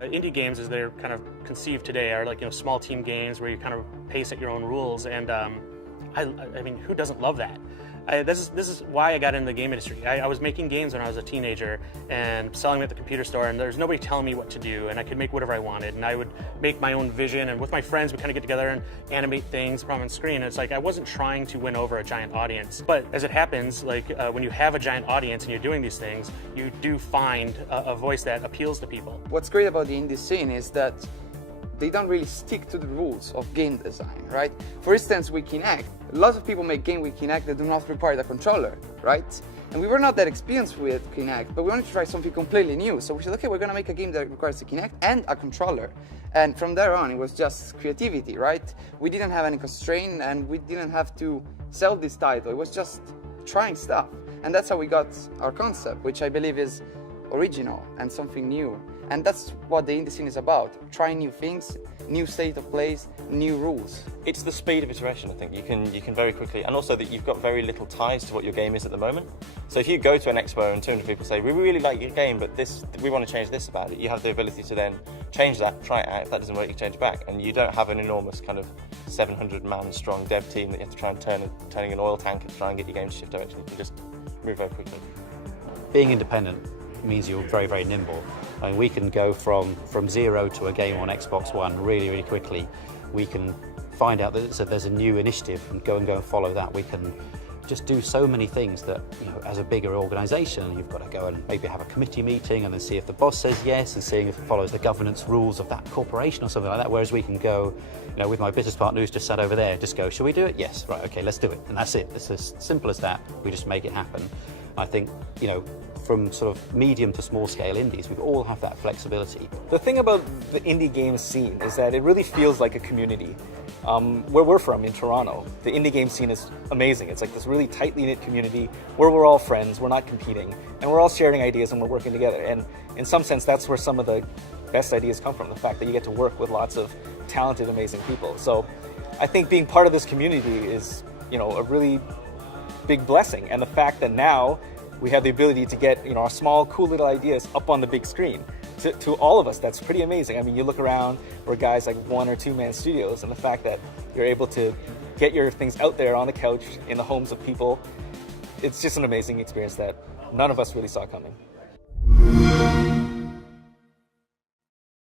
Indie games, as they're kind of conceived today, are like, small team games where you kind of pace at your own rules, and I mean, who doesn't love that? This is why I got into the game industry. I was making games when I was a teenager and selling them at the computer store, and there's nobody telling me what to do, and I could make whatever I wanted, and I would make my own vision, and with my friends we kind of get together and animate things, put them on screen. And it's like I wasn't trying to win over a giant audience, but as it happens, like when you have a giant audience and you're doing these things, you do find a voice that appeals to people. What's great about the indie scene is that they don't really stick to the rules of game design, right? For instance, with Kinect, lots of people make games with Kinect that do not require the controller, right? And we were not that experienced with Kinect, but we wanted to try something completely new. So we said, okay, we're gonna make a game that requires a Kinect and a controller. And from there on, it was just creativity, right? We didn't have any constraint, and we didn't have to sell this title. It was just trying stuff. And that's how we got our concept, which I believe is original and something new. And that's what the indie scene is about, trying new things, new state of plays, new rules. It's the speed of iteration, I think. You can very quickly, and also that you've got very little ties to what your game is at the moment. So if you go to an expo and 200 people say, we really like your game, but we want to change this about it, you have the ability to then change that, try it out. If that doesn't work, you change it back. And you don't have an enormous kind of 700-man strong dev team that you have to try and turning an oil tanker to try and get your game to shift direction. You can just move very quickly. Being independent means you're very, very nimble. I mean, we can go from zero to a game on Xbox One really, really quickly. We can find out that there's a new initiative and go and follow that. We can just do so many things that, as a bigger organization, you've got to go and maybe have a committee meeting and then see if the boss says yes and seeing if it follows the governance rules of that corporation or something like that. Whereas we can go, with my business partner who's just sat over there, just go, shall we do it? Yes, right, okay, let's do it. And that's it. It's as simple as that. We just make it happen. I think, from sort of medium to small scale indies, we all have that flexibility. The thing about the indie game scene is that it really feels like a community. Where we're from, in Toronto, the indie game scene is amazing. It's like this really tightly knit community where we're all friends, we're not competing, and we're all sharing ideas and we're working together. And in some sense, that's where some of the best ideas come from, the fact that you get to work with lots of talented, amazing people. So I think being part of this community is, a really big blessing. And the fact that now we have the ability to get, our small, cool little ideas up on the big screen. To all of us, that's pretty amazing. I mean, you look around, we're guys like 1 or 2 man studios, and the fact that you're able to get your things out there on the couch in the homes of people, it's just an amazing experience that none of us really saw coming.